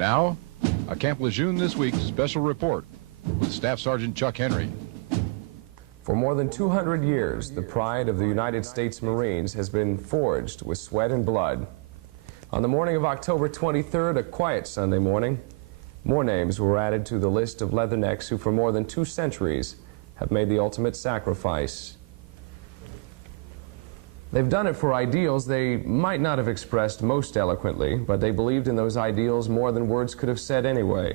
Now, a Camp Lejeune This Week special report with Staff Sergeant Chuck Henry. For more than 200 years, the pride of the United States Marines has been forged with sweat and blood. On the morning of October 23rd, a quiet Sunday morning, more names were added to the list of leathernecks who for more than 2 centuries have made the ultimate sacrifice. They've done it for ideals they might not have expressed most eloquently, but they believed in those ideals more than words could have said anyway.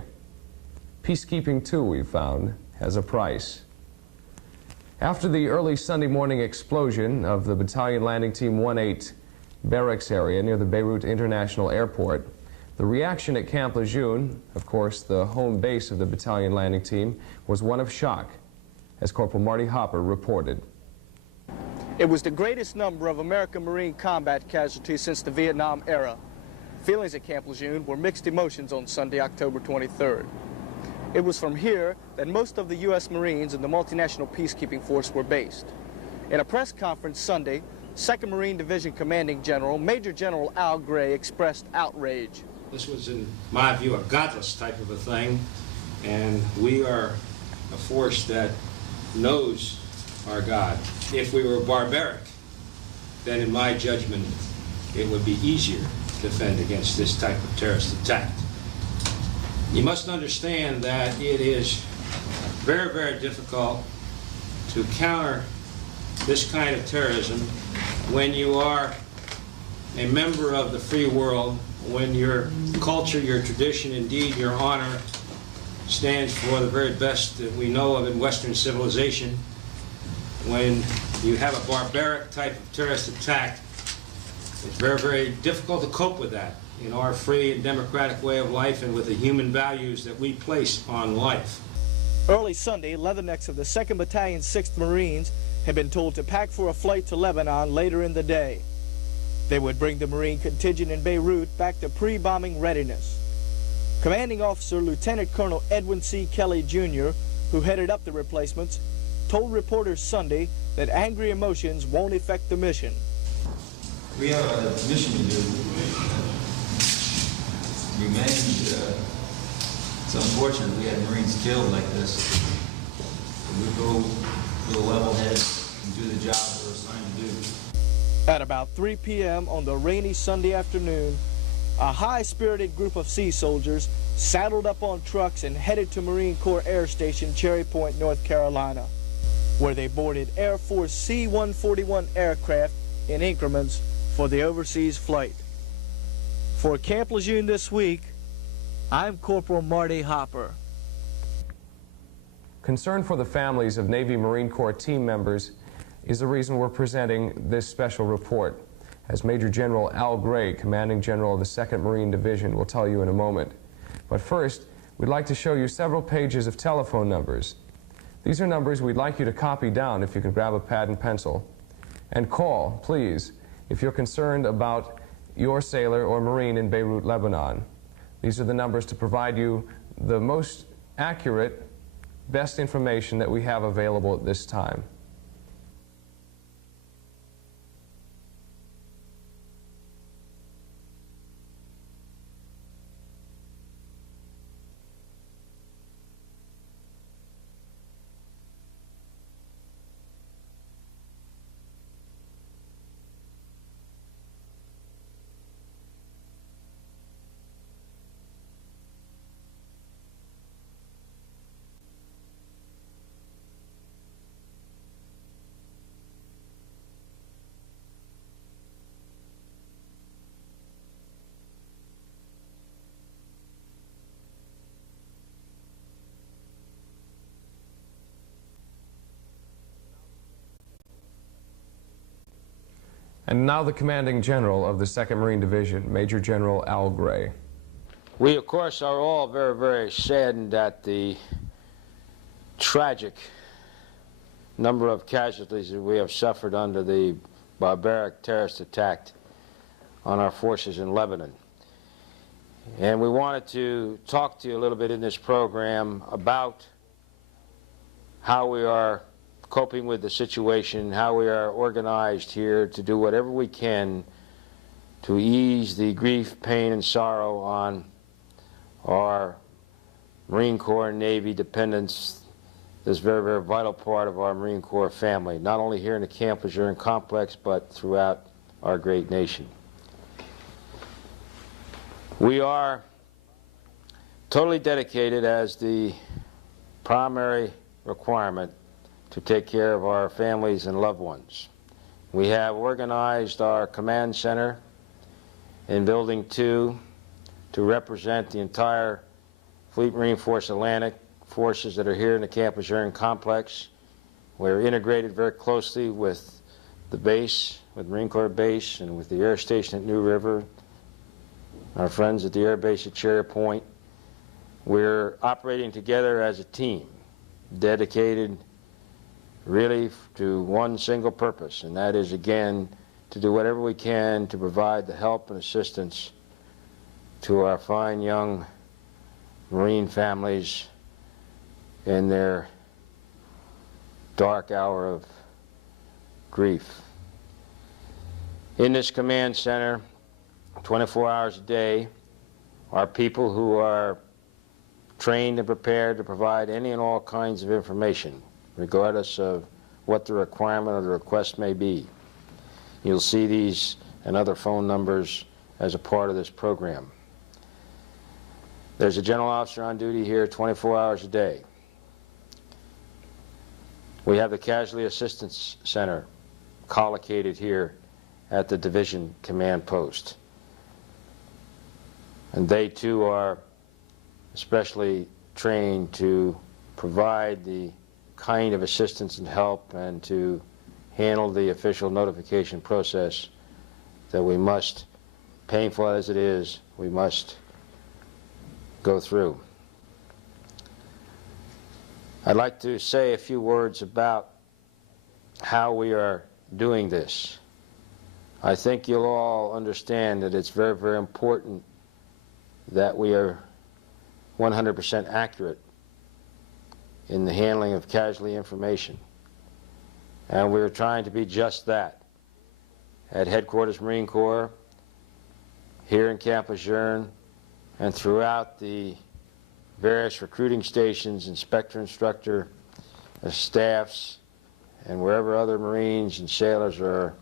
Peacekeeping, too, we've found, has a price. After the early Sunday morning explosion of the Battalion Landing Team 1-8 barracks area near the Beirut International Airport, the reaction at Camp Lejeune, of course the home base of the Battalion Landing Team, was one of shock, as Corporal Marty Hopper reported. It was the greatest number of American Marine combat casualties since the Vietnam era. Feelings at Camp Lejeune were mixed emotions on Sunday, October 23rd. It was from here that most of the U.S. Marines and the multinational peacekeeping force were based. In a press conference Sunday, 2nd Marine Division Commanding General, Major General Al Gray, expressed outrage. This was, in my view, a godless type of a thing, and we are a force that knows our God. If we were barbaric, then in my judgment, it would be easier to defend against this type of terrorist attack. You must understand that it is very, very difficult to counter this kind of terrorism when you are a member of the free world, when your culture, your tradition, indeed your honor stands for the very best that we know of in Western civilization. When you have a barbaric type of terrorist attack, it's very, very difficult to cope with that in our free and democratic way of life and with the human values that we place on life. Early Sunday, leathernecks of the 2nd Battalion 6th Marines had been told to pack for a flight to Lebanon later in the day. They would bring the Marine contingent in Beirut back to pre-bombing readiness. Commanding Officer Lieutenant Colonel Edwin C. Kelly, Jr., who headed up the replacements, told reporters Sunday that angry emotions won't affect the mission. We have a mission to do. Revenge. It's unfortunate we had Marines killed like this. We go with a level head and do the job we're assigned to do. At about 3 p.m. on the rainy Sunday afternoon, a high-spirited group of sea soldiers saddled up on trucks and headed to Marine Corps Air Station Cherry Point, North Carolina, where they boarded Air Force C-141 aircraft in increments for the overseas flight. For Camp Lejeune This Week, I'm Corporal Marty Hopper. Concern for the families of Navy Marine Corps team members is the reason we're presenting this special report, as Major General Al Gray, Commanding General of the 2nd Marine Division, will tell you in a moment. But first, we'd like to show you several pages of telephone numbers. These are numbers we'd like you to copy down if you can grab a pad and pencil. And call, please, if you're concerned about your sailor or Marine in Beirut, Lebanon. These are the numbers to provide you the most accurate, best information that we have available at this time. And now the Commanding General of the 2nd Marine Division, Major General Al Gray. We, of course, are all very, very saddened at the tragic number of casualties that we have suffered under the barbaric terrorist attack on our forces in Lebanon. And we wanted to talk to you a little bit in this program about how we are coping with the situation, how we are organized here to do whatever we can to ease the grief, pain, and sorrow on our Marine Corps and Navy dependents, this very, very vital part of our Marine Corps family, not only here in the Camp Lejeune complex, but throughout our great nation. We are totally dedicated as the primary requirement to take care of our families and loved ones. We have organized our command center in Building 2 to represent the entire Fleet Marine Force Atlantic forces that are here in the Camp Lejeune complex. We're integrated very closely with the base, with Marine Corps Base, and with the air station at New River, our friends at the air base at Cherry Point. We're operating together as a team, dedicated really to one single purpose, and that is, again, to do whatever we can to provide the help and assistance to our fine young Marine families in their dark hour of grief. In this command center, 24 hours a day, are people who are trained and prepared to provide any and all kinds of information, regardless of what the requirement or the request may be. You'll see these and other phone numbers as a part of this program. There's a general officer on duty here 24 hours a day. We have the Casualty Assistance Center collocated here at the Division Command Post. And they too are especially trained to provide the kind of assistance and help and to handle the official notification process that we must, painful as it is, we must go through. I'd like to say a few words about how we are doing this. I think you'll all understand that it's very, very important that we are 100% accurate in the handling of casualty information. And we're trying to be just that. At Headquarters Marine Corps, here in Camp Lejeune, and throughout the various recruiting stations, instructor staffs, and wherever other Marines and sailors are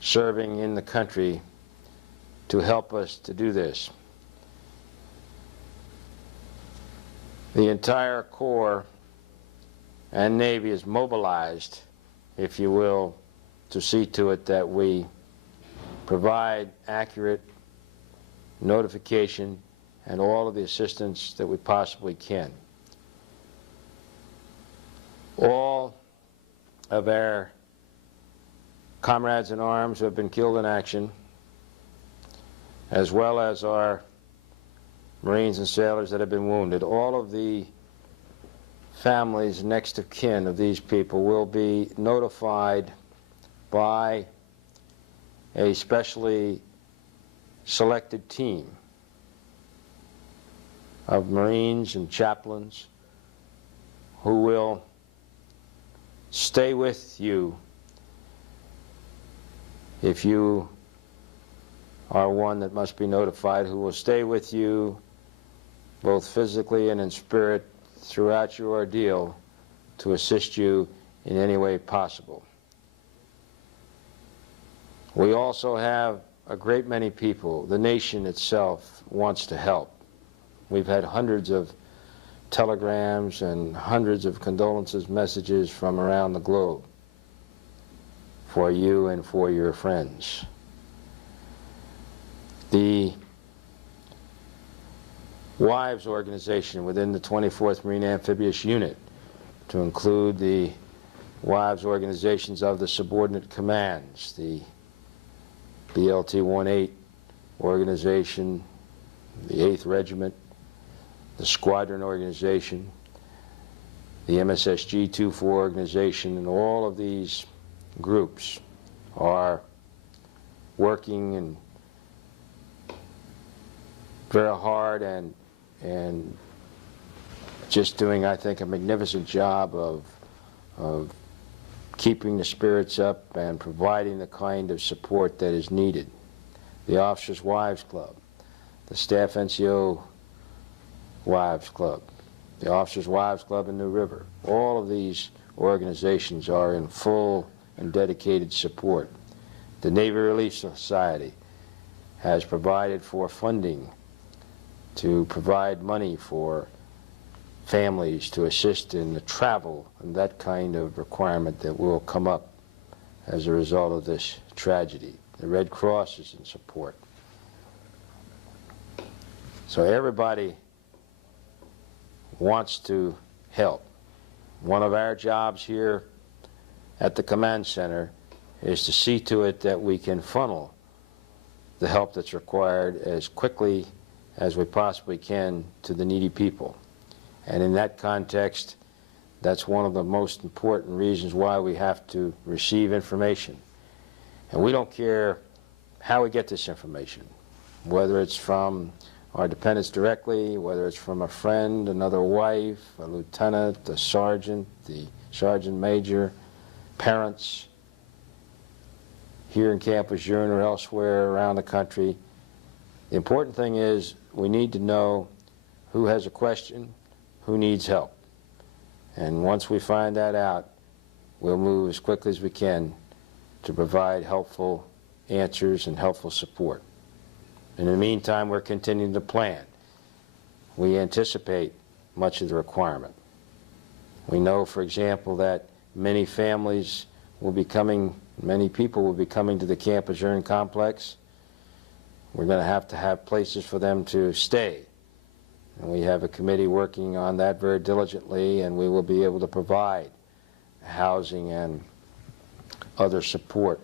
serving in the country to help us to do this. The entire Corps and Navy is mobilized, if you will, to see to it that we provide accurate notification and all of the assistance that we possibly can. All of our comrades in arms who have been killed in action, as well as our Marines and sailors that have been wounded, all of the families next of kin of these people will be notified by a specially selected team of Marines and chaplains who will stay with you if you are one that must be notified, who will stay with you both physically and in spirit throughout your ordeal to assist you in any way possible. We also have a great many people. The nation itself wants to help. We've had hundreds of telegrams and hundreds of condolences messages from around the globe for you and for your friends. The Wives organization within the 24th Marine Amphibious Unit, to include the wives organizations of the subordinate commands, the BLT-18 organization, the 8th Regiment, the Squadron organization, the MSSG-24 organization, and all of these groups are working and very hard and just doing, I think, a magnificent job of keeping the spirits up and providing the kind of support that is needed. The Officers' Wives Club, the Staff NCO Wives Club, the Officers' Wives Club in New River. All of these organizations are in full and dedicated support. The Navy Relief Society has provided for funding to provide money for families to assist in the travel and that kind of requirement that will come up as a result of this tragedy. The Red Cross is in support. So everybody wants to help. One of our jobs here at the command center is to see to it that we can funnel the help that's required as quickly as we possibly can to the needy people. And in that context, that's one of the most important reasons why we have to receive information. And we don't care how we get this information, whether it's from our dependents directly, whether it's from a friend, another wife, a lieutenant, a sergeant, the sergeant major, parents, here in Camp Lejeune or elsewhere around the country. The important thing is we need to know who has a question, who needs help. And once we find that out, we'll move as quickly as we can to provide helpful answers and helpful support. In the meantime, we're continuing to plan. We anticipate much of the requirement. We know, for example, that many families will be coming, many people will be coming to the Camp Lejeune complex. We're going to have places for them to stay. And we have a committee working on that very diligently, and we will be able to provide housing and other support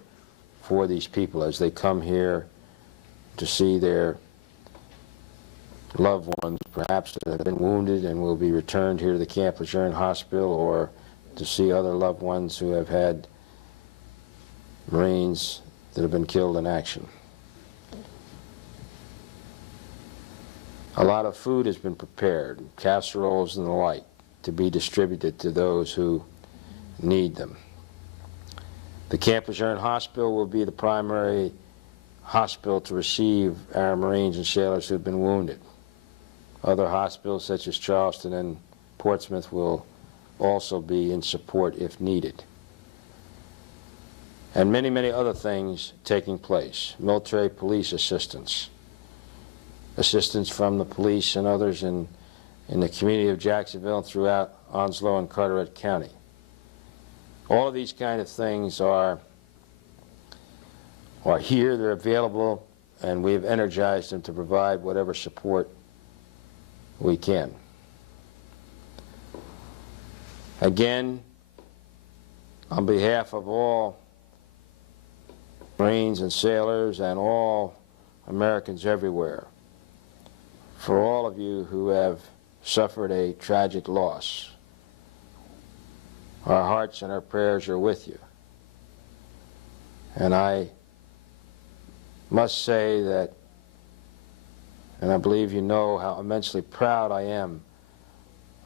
for these people as they come here to see their loved ones, perhaps that have been wounded and will be returned here to the Camp Lejeune Hospital, or to see other loved ones who have had Marines that have been killed in action. A lot of food has been prepared, casseroles and the like, to be distributed to those who need them. The Camp Lejeune Hospital will be the primary hospital to receive our Marines and sailors who have been wounded. Other hospitals such as Charleston and Portsmouth will also be in support if needed. And many, many other things taking place. Military police assistance. Assistance from the police and others in the community of Jacksonville and throughout Onslow and Carteret County. All of these kind of things are here, they're available, and we've energized them to provide whatever support we can. Again, on behalf of all Marines and sailors and all Americans everywhere, for all of you who have suffered a tragic loss, our hearts and our prayers are with you. And I must say that, and I believe you know how immensely proud I am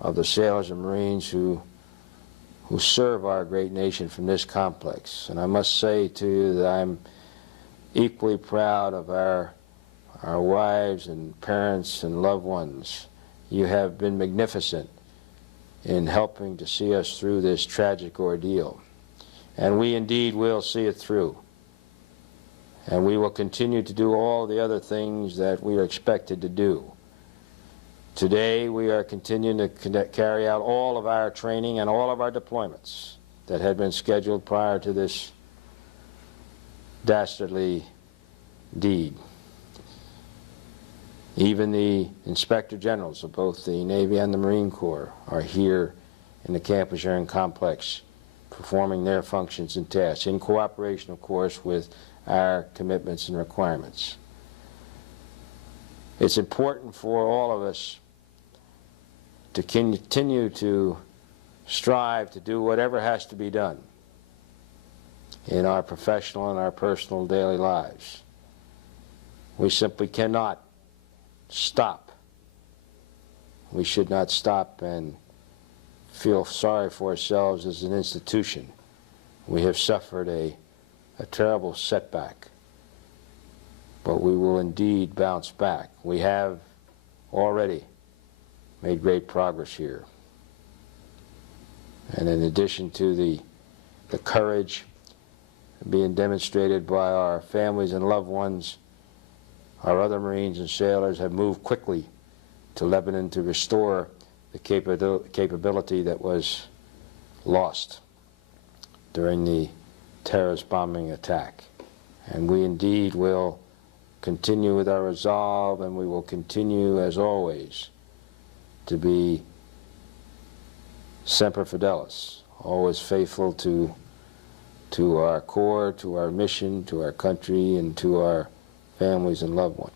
of the sailors and Marines who serve our great nation from this complex. And I must say to you that I'm equally proud of our wives and parents and loved ones. You have been magnificent in helping to see us through this tragic ordeal. And we indeed will see it through. And we will continue to do all the other things that we are expected to do. Today we are continuing to carry out all of our training and all of our deployments that had been scheduled prior to this dastardly deed. Even the Inspector Generals of both the Navy and the Marine Corps are here in the Camp Lejeune complex performing their functions and tasks, in cooperation, of course, with our commitments and requirements. It's important for all of us to continue to strive to do whatever has to be done in our professional and our personal daily lives. We simply cannot stop. We should not stop and feel sorry for ourselves as an institution. We have suffered a terrible setback, but we will indeed bounce back. We have already made great progress here. And in addition to the courage being demonstrated by our families and loved ones, our other Marines and sailors have moved quickly to Lebanon to restore the capability that was lost during the terrorist bombing attack. And we indeed will continue with our resolve, and we will continue, as always, to be semper fidelis, always faithful to our core, to our mission, to our country, and to our families and loved ones.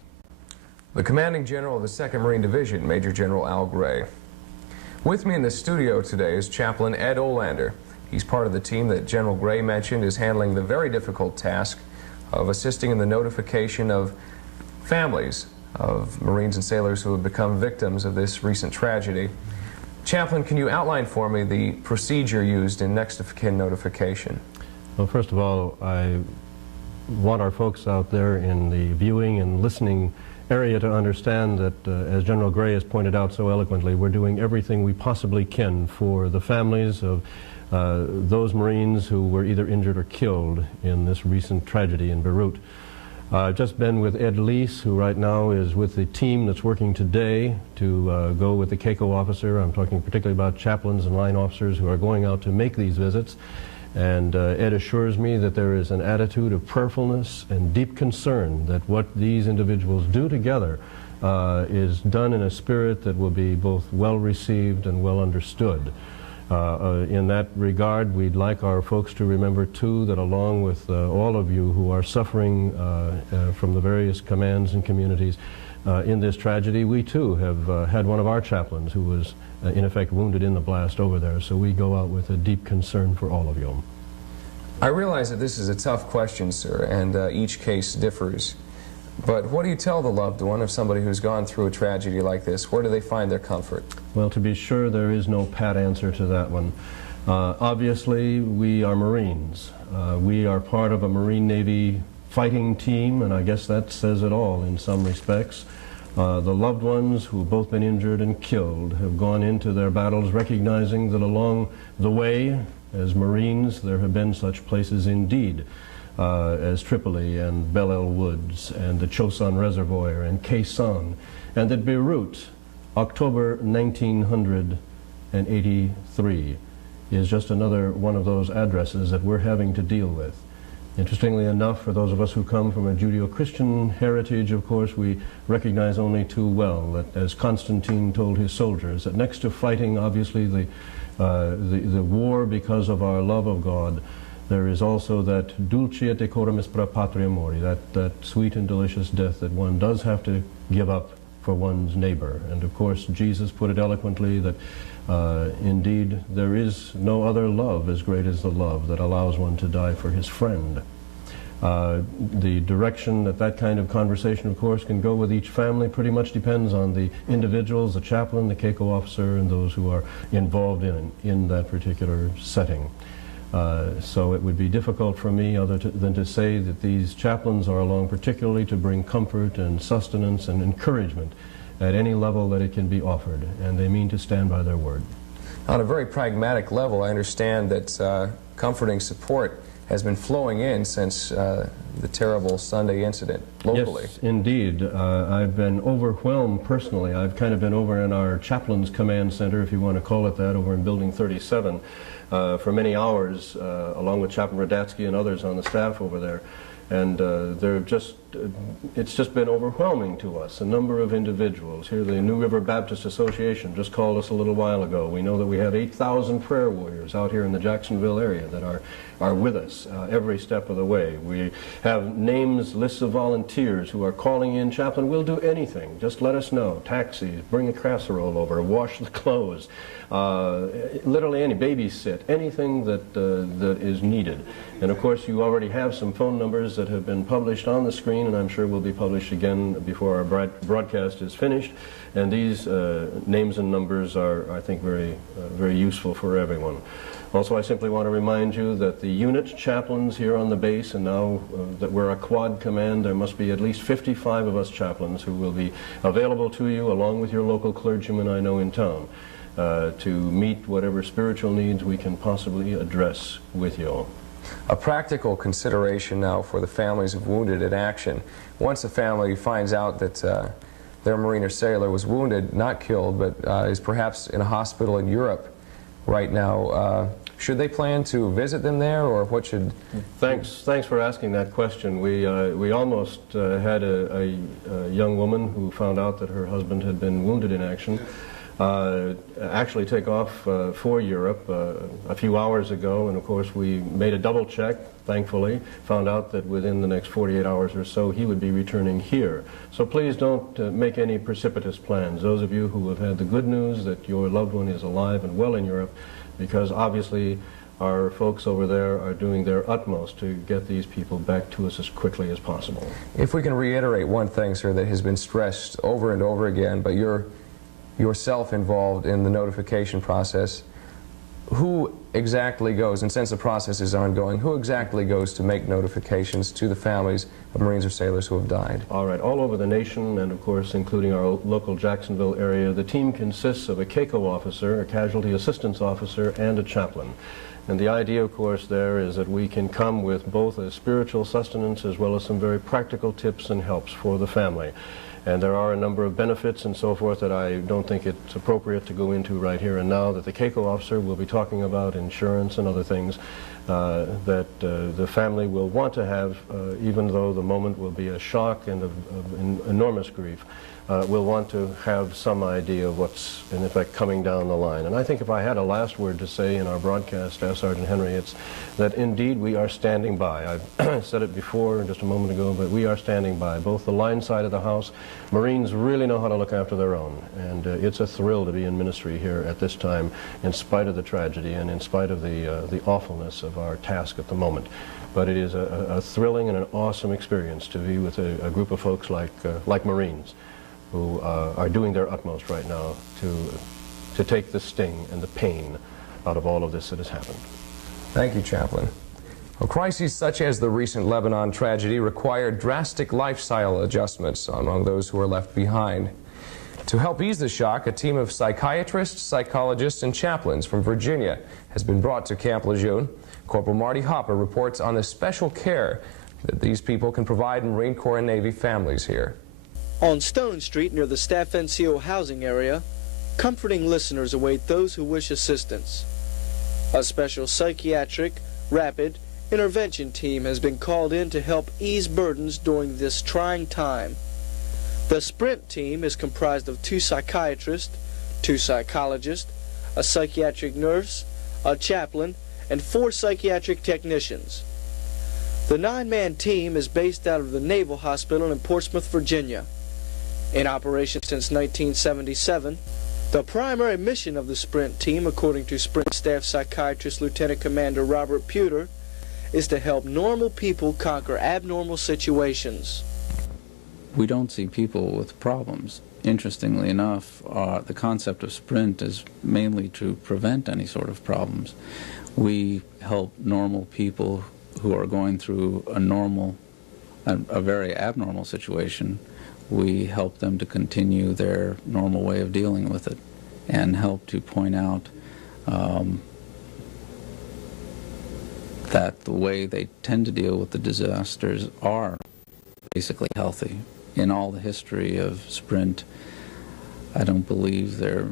The Commanding General of the 2nd Marine Division, Major General Al Gray. With me in the studio today is Chaplain Ed Olander. He's part of the team that General Gray mentioned is handling the very difficult task of assisting in the notification of families of Marines and sailors who have become victims of this recent tragedy. Chaplain, can you outline for me the procedure used in next of kin notification? Well, first of all, I want our folks out there in the viewing and listening area to understand that, as General Gray has pointed out so eloquently, we're doing everything we possibly can for the families of those Marines who were either injured or killed in this recent tragedy in Beirut. I've just been with Ed Lease, who right now is with the team that's working today to go with the CACO officer. I'm talking particularly about chaplains and line officers who are going out to make these visits. And Ed assures me that there is an attitude of prayerfulness and deep concern that what these individuals do together is done in a spirit that will be both well received and well understood. In that regard, we'd like our folks to remember, too, that along with all of you who are suffering from the various commands and communities in this tragedy, we, too, have had one of our chaplains who was, in effect, wounded in the blast over there. So we go out with a deep concern for all of you. I realize that this is a tough question, sir, and each case differs. But what do you tell the loved one of somebody who's gone through a tragedy like this? Where do they find their comfort? Well, to be sure, there is no pat answer to that one. Obviously, we are Marines. We are part of a Marine Navy fighting team, and I guess that says it all in some respects. The loved ones who have both been injured and killed have gone into their battles recognizing that along the way, as Marines, there have been such places indeed. As Tripoli and Bel El Woods and the Chosin Reservoir and Khe Sanh, and that Beirut, October 1983, is just another one of those addresses that we're having to deal with. Interestingly enough, for those of us who come from a Judeo-Christian heritage, of course, we recognize only too well that, as Constantine told his soldiers, that next to fighting, obviously, the war because of our love of God, there is also that dulce et decorum est pro patria mori, that sweet and delicious death that one does have to give up for one's neighbor. And of course, Jesus put it eloquently that indeed there is no other love as great as the love that allows one to die for his friend. The direction that kind of conversation, of course, can go with each family pretty much depends on the individuals, the chaplain, the CACO officer, and those who are involved in that particular setting. So it would be difficult for me than to say that these chaplains are along particularly to bring comfort and sustenance and encouragement at any level that it can be offered, and they mean to stand by their word. On a very pragmatic level, I understand that comforting support has been flowing in since the terrible Sunday incident locally. Yes, indeed. I've been overwhelmed personally. I've kind of been over in our Chaplains Command Center, if you want to call it that, over in Building 37 for many hours, along with Chaplain Radatsky and others on the staff over there. And it's just been overwhelming to us. A number of individuals here, the New River Baptist Association just called us a little while ago. We know that we have 8,000 prayer warriors out here in the Jacksonville area that are with us every step of the way. We have names, lists of volunteers who are calling in, Chaplain, we'll do anything. Just let us know. Taxis, bring a casserole over, wash the clothes, literally any, babysit, anything that is needed. And of course, you already have some phone numbers that have been published on the screen magazine, and I'm sure will be published again before our broadcast is finished. And these names and numbers are, I think, very useful for everyone. Also, I simply want to remind you that the unit chaplains here on the base, and now that we're a quad command, there must be at least 55 of us chaplains who will be available to you, along with your local clergyman I know in town, to meet whatever spiritual needs we can possibly address with you all. A practical consideration now for the families of wounded in action. Once a family finds out that their Marine or sailor was wounded, not killed, but is perhaps in a hospital in Europe right now, should they plan to visit them there, or what should... Thanks for asking that question. We almost had a young woman who found out that her husband had been wounded in action actually take off for Europe a few hours ago, and of course we made a double check, thankfully, found out that within the next 48 hours or so he would be returning here. So please don't make any precipitous plans, those of you who have had the good news that your loved one is alive and well in Europe, because obviously our folks over there are doing their utmost to get these people back to us as quickly as possible. If we can reiterate one thing, sir, that has been stressed over and over again, but you're yourself involved in the notification process, who exactly goes, and since the process is ongoing, who exactly goes to make notifications to the families of Marines or sailors who have died? All right, all over the nation, and of course including our local Jacksonville area, the team consists of a CACO officer, a casualty assistance officer, and a chaplain. And the idea, of course, there is that we can come with both a spiritual sustenance as well as some very practical tips and helps for the family. And there are a number of benefits and so forth that I don't think it's appropriate to go into right here and now, that the CACO officer will be talking about, insurance and other things that the family will want to have, even though the moment will be a shock and of enormous grief. We'll want to have some idea of what's, in effect, coming down the line. And I think if I had a last word to say in our broadcast, Staff Sergeant Henry, it's that indeed we are standing by. I said it before just a moment ago, but we are standing by. Both the line side of the house, Marines really know how to look after their own. And it's a thrill to be in ministry here at this time, in spite of the tragedy and in spite of the awfulness of our task at the moment. But it is a thrilling and an awesome experience to be with a group of folks like Marines, who are doing their utmost right now to take the sting and the pain out of all of this that has happened. Thank you, Chaplain. Well, crises such as the recent Lebanon tragedy require drastic lifestyle adjustments among those who are left behind. To help ease the shock, a team of psychiatrists, psychologists, and chaplains from Virginia has been brought to Camp Lejeune. Corporal Marty Hopper reports on the special care that these people can provide Marine Corps and Navy families here. On Stone Street, near the Staff NCO housing area, comforting listeners await those who wish assistance. A special psychiatric, rapid, intervention team has been called in to help ease burdens during this trying time. The Sprint team is comprised of 2 psychiatrists, 2 psychologists, a psychiatric nurse, a chaplain, and 4 psychiatric technicians. The 9-man team is based out of the Naval Hospital in Portsmouth, Virginia. In operation since 1977, the primary mission of the Sprint team, according to Sprint Staff Psychiatrist Lieutenant Commander Robert Pewter, is to help normal people conquer abnormal situations. We don't see people with problems. Interestingly enough, the concept of Sprint is mainly to prevent any sort of problems. We help normal people who are going through a very abnormal situation. We help them to continue their normal way of dealing with it and help to point out that the way they tend to deal with the disasters are basically healthy. In all the history of Sprint, I don't believe there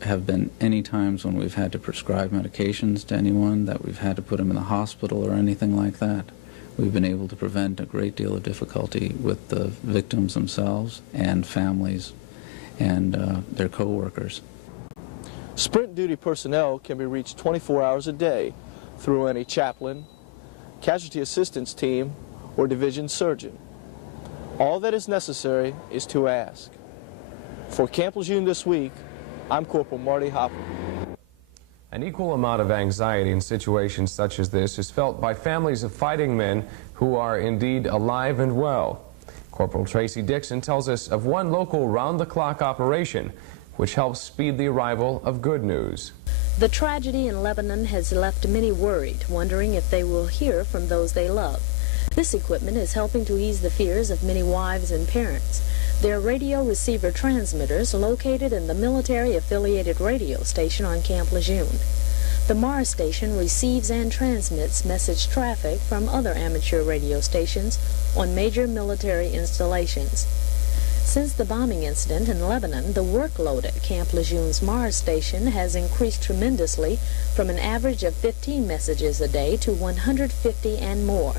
have been any times when we've had to prescribe medications to anyone, that we've had to put them in the hospital or anything like that. We've been able to prevent a great deal of difficulty with the victims themselves and families and their co-workers. Sprint duty personnel can be reached 24 hours a day through any chaplain, casualty assistance team, or division surgeon. All that is necessary is to ask. For Camp Lejeune this week, I'm Corporal Marty Hopper. An equal amount of anxiety in situations such as this is felt by families of fighting men who are indeed alive and well. Corporal Tracy Dixon tells us of one local round-the-clock operation which helps speed the arrival of good news. The tragedy in Lebanon has left many worried, wondering if they will hear from those they love. This equipment is helping to ease the fears of many wives and parents. They're radio receiver transmitters located in the military-affiliated radio station on Camp Lejeune. The Mars station receives and transmits message traffic from other amateur radio stations on major military installations. Since the bombing incident in Lebanon, the workload at Camp Lejeune's Mars station has increased tremendously from an average of 15 messages a day to 150 and more.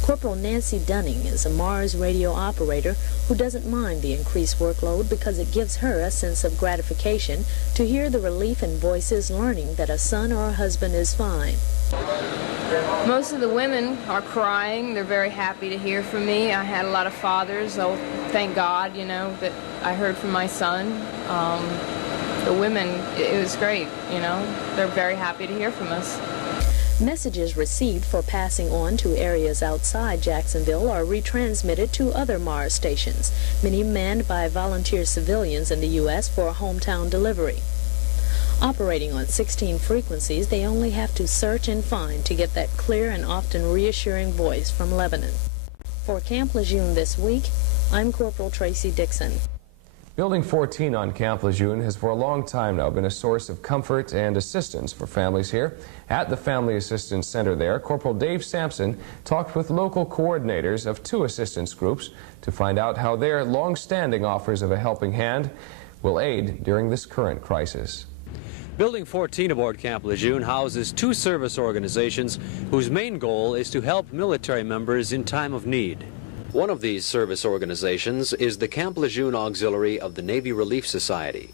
Corporal Nancy Dunning is a Mars radio operator who doesn't mind the increased workload because it gives her a sense of gratification to hear the relief in voices learning that a son or a husband is fine. Most of the women are crying. They're very happy to hear from me. I had a lot of fathers. Oh, thank God, you know, that I heard from my son. The women, it was great, you know. They're very happy to hear from us. Messages received for passing on to areas outside Jacksonville are retransmitted to other Mars stations, many manned by volunteer civilians in the U.S. for hometown delivery. Operating on 16 frequencies, they only have to search and find to get that clear and often reassuring voice from Lebanon. For Camp Lejeune this week, I'm Corporal Tracy Dixon. Building 14 on Camp Lejeune has for a long time now been a source of comfort and assistance for families here. At the Family Assistance Center there, Corporal Dave Sampson talked with local coordinators of 2 assistance groups to find out how their long-standing offers of a helping hand will aid during this current crisis. Building 14 aboard Camp Lejeune houses 2 service organizations whose main goal is to help military members in time of need. One of these service organizations is the Camp Lejeune Auxiliary of the Navy Relief Society.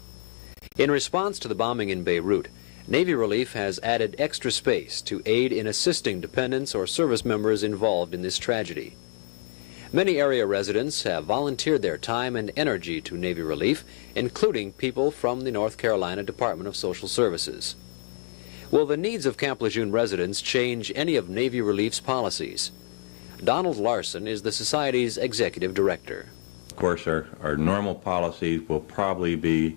In response to the bombing in Beirut, Navy Relief has added extra space to aid in assisting dependents or service members involved in this tragedy. Many area residents have volunteered their time and energy to Navy Relief, including people from the North Carolina Department of Social Services. Will the needs of Camp Lejeune residents change any of Navy Relief's policies? Donald Larson is the Society's executive director. Of course, our normal policies will probably be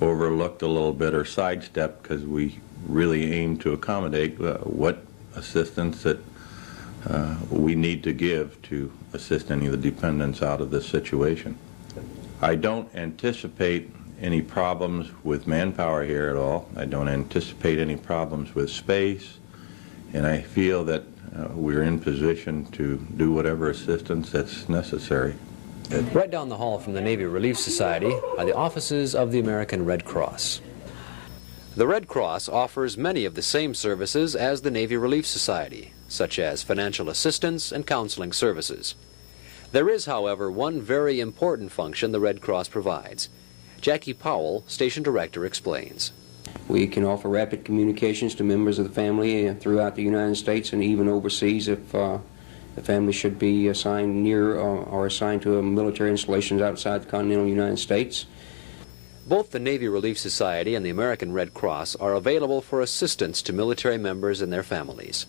overlooked a little bit or sidestepped because we really aim to accommodate what assistance that we need to give to assist any of the dependents out of this situation. I don't anticipate any problems with manpower here at all. I don't anticipate any problems with space, and I feel that we're in position to do whatever assistance that's necessary. Right down the hall from the Navy Relief Society are the offices of the American Red Cross. The Red Cross offers many of the same services as the Navy Relief Society, such as financial assistance and counseling services. There is, however, one very important function the Red Cross provides. Jackie Powell, Station Director, explains. We can offer rapid communications to members of the family throughout the United States and even overseas if the family should be assigned near or assigned to military installations outside the continental United States. Both the Navy Relief Society and the American Red Cross are available for assistance to military members and their families.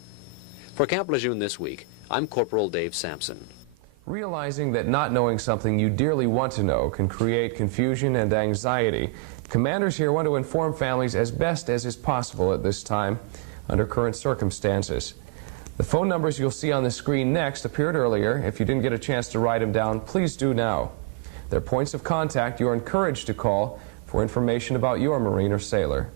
For Camp Lejeune this week, I'm Corporal Dave Sampson. Realizing that not knowing something you dearly want to know can create confusion and anxiety, commanders here want to inform families as best as is possible at this time under current circumstances. The phone numbers you'll see on the screen next appeared earlier. If you didn't get a chance to write them down, please do now. They're points of contact you're encouraged to call for information about your Marine or sailor.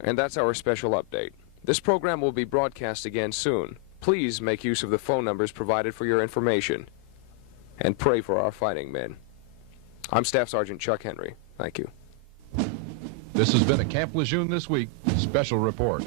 And that's our special update. This program will be broadcast again soon. Please make use of the phone numbers provided for your information and pray for our fighting men. I'm Staff Sergeant Chuck Henry. Thank you. This has been a Camp Lejeune This Week special report.